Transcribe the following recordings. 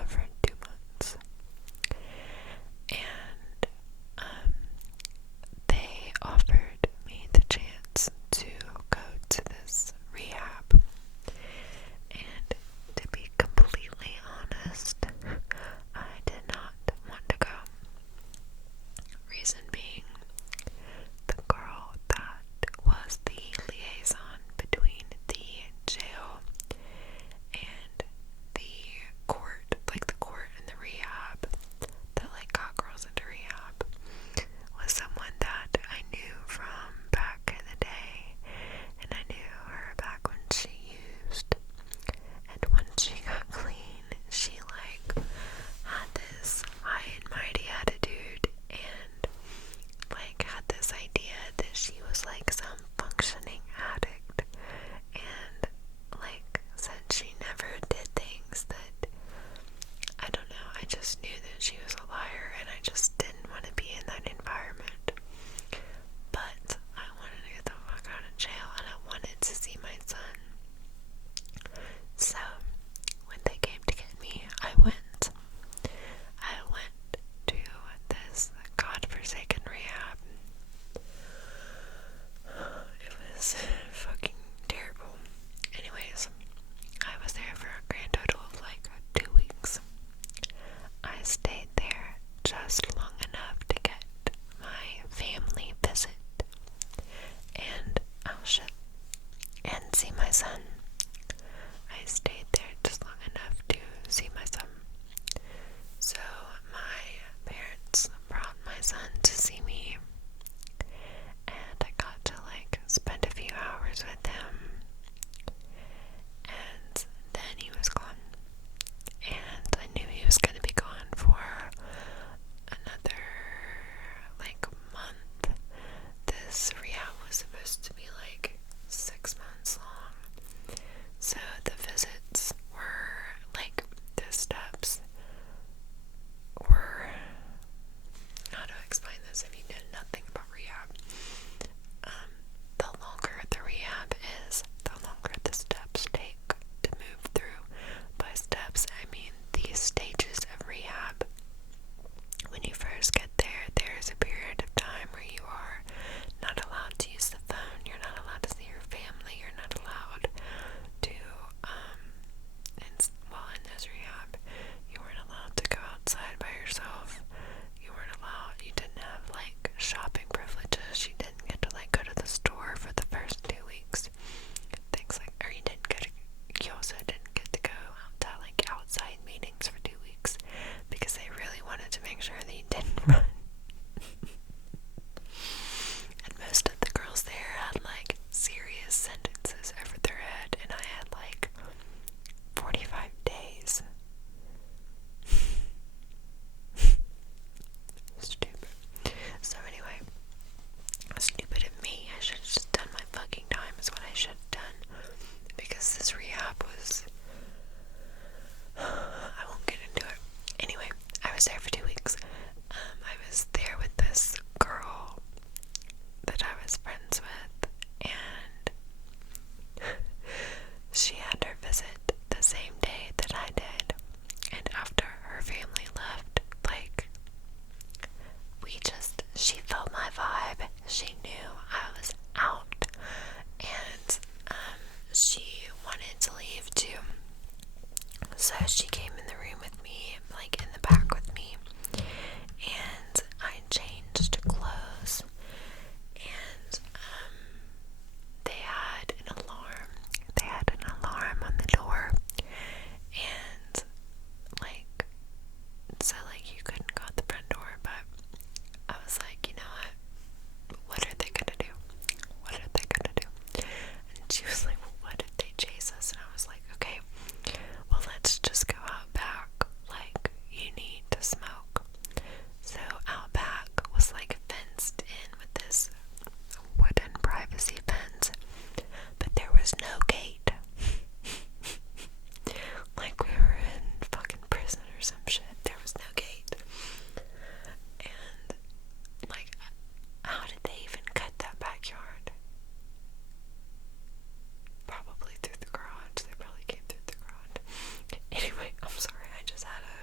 over 2 months. And they offered me the chance to go to this rehab. And to be completely honest, I did not want to go. Reason being, the girl that was the liaison between the jail and the court, like the court and the rehab, that like got girls into rehab, was someone that I knew from back in the day, and I knew her back when she used, and when she got clean, she like had this high and mighty attitude, and like had this idea that she was like some functioning addict, and like said she never did things that, I don't know, I just knew that she was a liar, and I just didn't want to be in that environment. But I wanted to get the fuck out of jail, and I wanted to see my son. So when they came to get me, I went to this godforsaken rehab. It was fucking terrible. Anyways, I was there for a grand total of like 2 weeks. I stayed there just long enough to get my family visit and and see my son. I stayed there just long enough to see my son. So my parents brought my son to see me, and I got to like spend a few hours with him, and then he was gone. And I knew he was going to be gone for another like month. This rehab was supposed to be like 6 months long. So the visits were like, the steps were, how to explain this if you know nothing about rehab? The longer the rehab is, the longer the steps take to move through. By steps, I mean these stages of rehab. When you first get there, there's a period of time where you are not allowed to use the phone, you're not allowed to see your family, you're not allowed to, in this rehab, you weren't allowed to go outside by yourself, you didn't have like shopping privileges, you didn't get to like go to the store for the first 2 weeks, things like, or you also didn't get to go to like outside meetings for 2 weeks, because they really wanted to make sure that you didn't run. And most of the girls there had like serious sentences over their head, and I had like 45 days. Stupid. So anyway, stupid of me. I should have just done my fucking time is what I should have done, because this rehab was, I won't get into it. Anyway, I was there for 2 weeks. I was there with this girl that I was friends with, and she had her visit the same day that I did, and after her family left, like, she felt my vibe, she knew I was out, and she wanted to leave too, so she came in the room with me, like in the back with me, and I changed clothes, and they had an alarm on the door, and like, so like you couldn't go out the front door, but I was like, you know what are they gonna do? And she was like, well, what if they chase us? And I was like, okay, well, let's just go out back, like, you need to smoke. So out back was like fenced in with this wooden privacy fence, but there was no gate. Like we were in fucking prison or some shit. There was no gate. And like, how did they even cut that backyard? Probably through the garage. They probably came through the garage. Anyway, I'm sorry, I just had a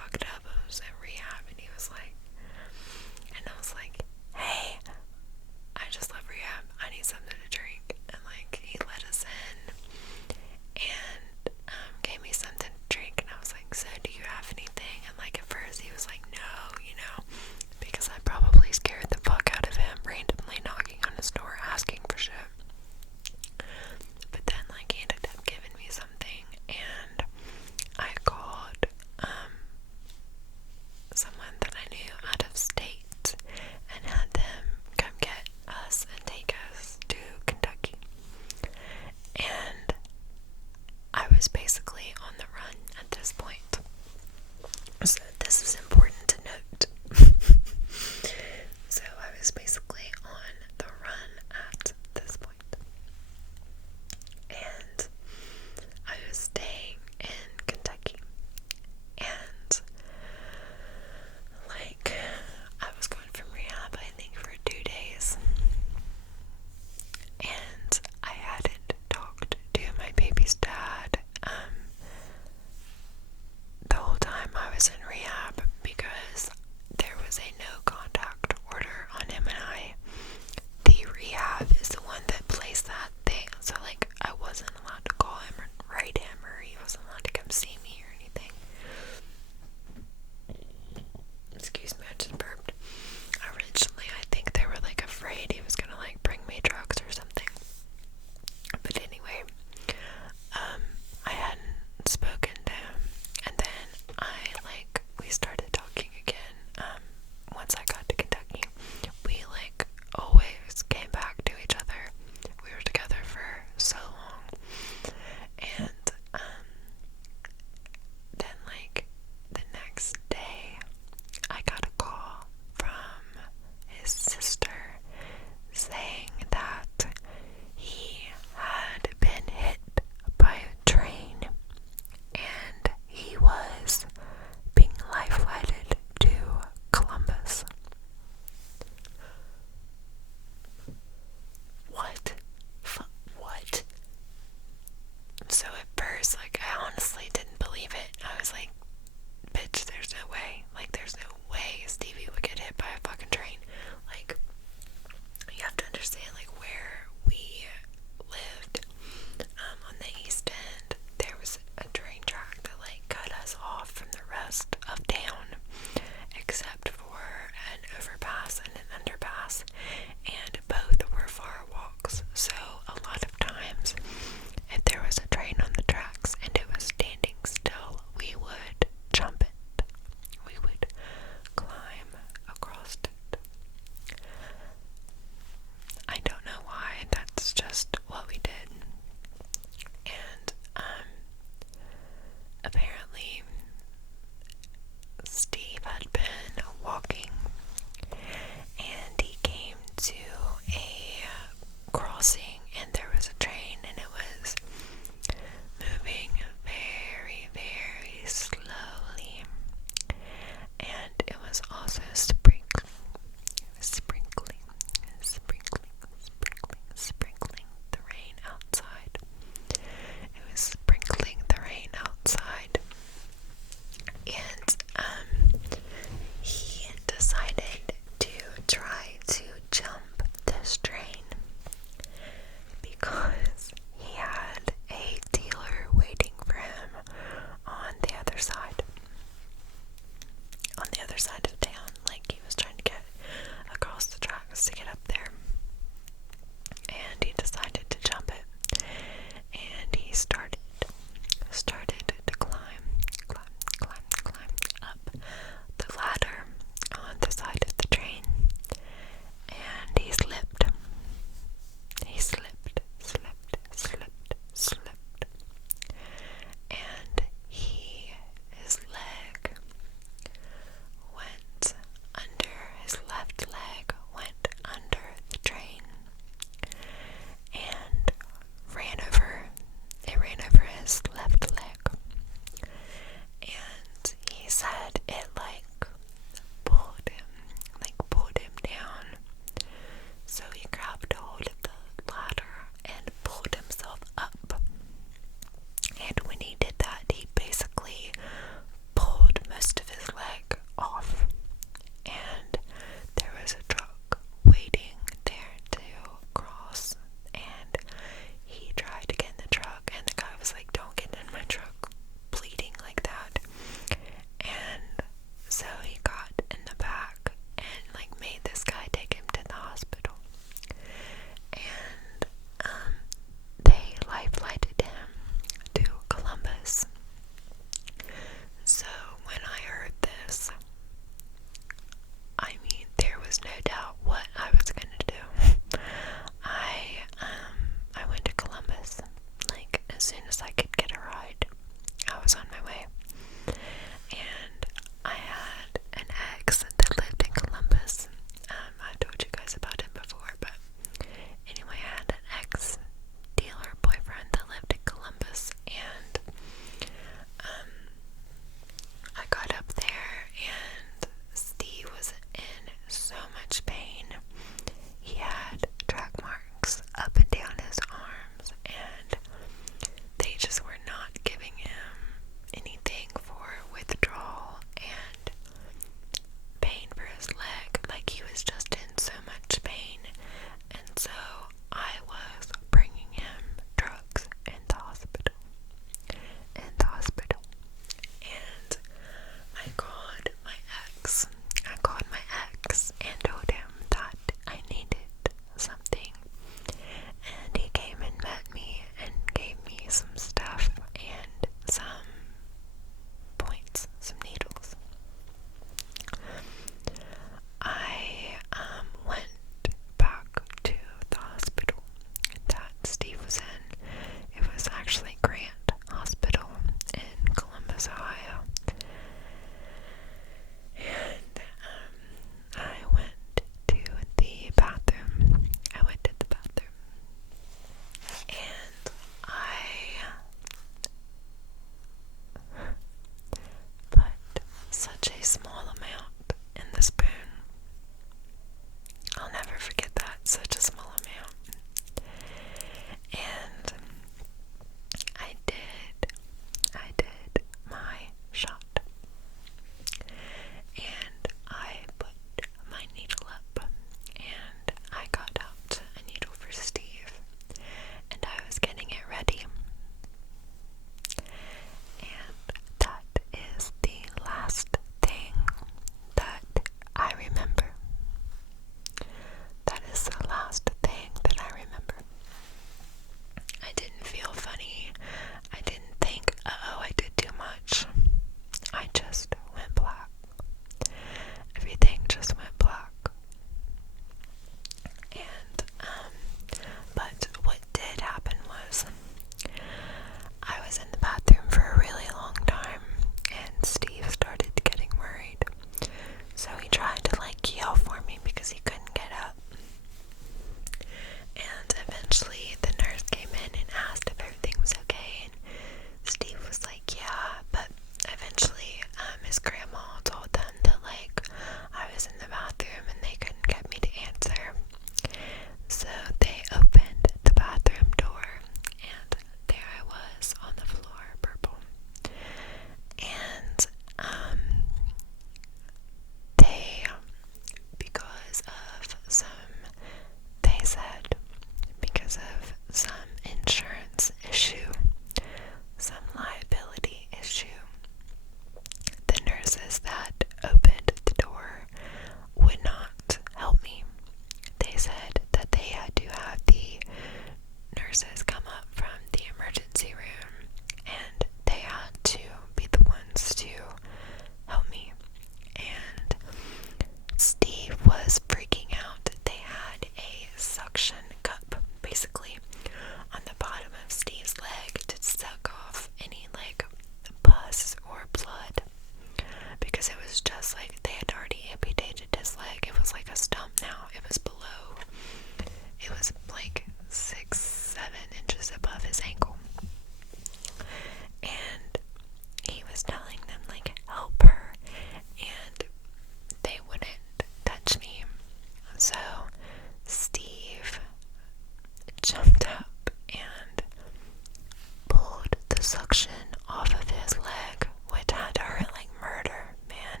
suction off of his leg, which had to hurt like murder, man,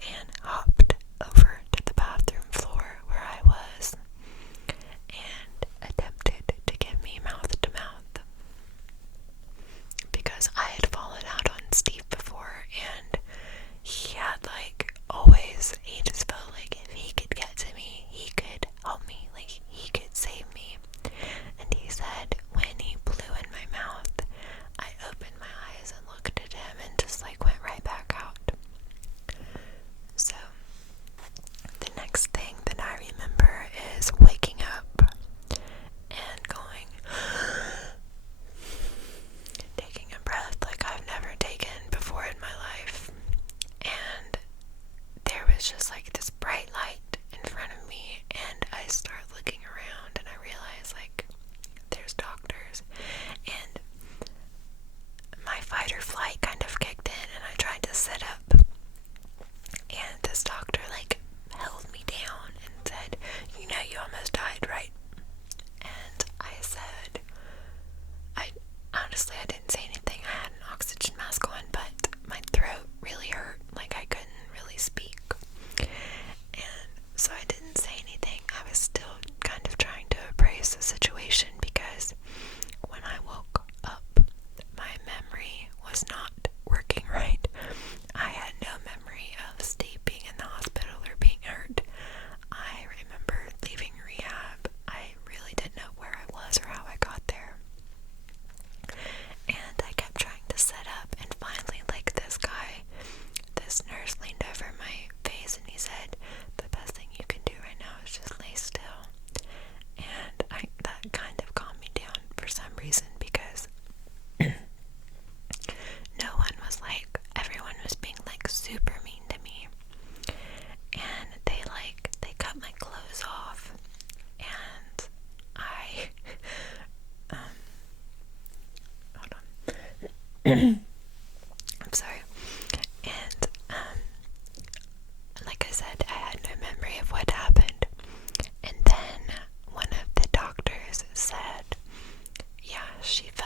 and hopped over to the bathroom floor where I was and attempted to get me mouth to mouth because I had fallen out on Steve before, and he had he just felt like if he could get to me, he could help me, like he could save me. And he said when he blew in my mouth, I opened my eyes and looked at him and just went right back out. So the next thing that I remember is waking up and taking a breath like I've never taken before in my life. And there was just this bright light in front of me, and I start looking around and I realize there's doctors, and my fight or flight kind of kicked in, and I tried to sit up, and this doctor held me down and said, "You know you almost died, right?" And I said, honestly, I didn't say anything. I had an oxygen mask on, but my throat really hurt, I couldn't really speak. And so I didn't say anything. I was still kind of trying to appraise the situation because when I woke up, my memory was not working right. I had no memory of Steve being in the hospital or being hurt. I remember leaving rehab. I really didn't know where I was or how I got there. And I kept trying to sit up, and finally, this nurse leaned over my face and he said, "The best thing you can do right now is just lay still." And that kind of calmed me down for some reason, because no one was everyone was being super mean to me. And they cut my clothes off, and I, hold on. I'm sorry. And, like I said, I had no memory of what happened. And then one of the doctors said, "Yeah, she fell